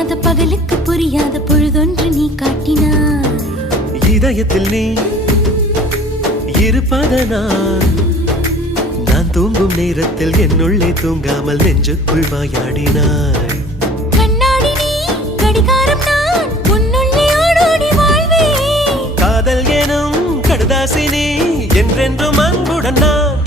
தெரியாத பகலுக்கு புரியாத பொழுதொன்று நீ காட்டினாய். இதயத்தில் நீ இருப்பதனால் நான் தூங்கும் நேரத்தில் என்னுள்ளே தூங்காமல் நெஞ்சுக்குள் வாயாடினாய். கண்ணாடி நீ கடிகாரம் நான் உன்னுள்ளே ஓடோடி வாழ்வே. காதல் எனும் கடுதாசி நீ என்றென்றும் அன்புடன் நான்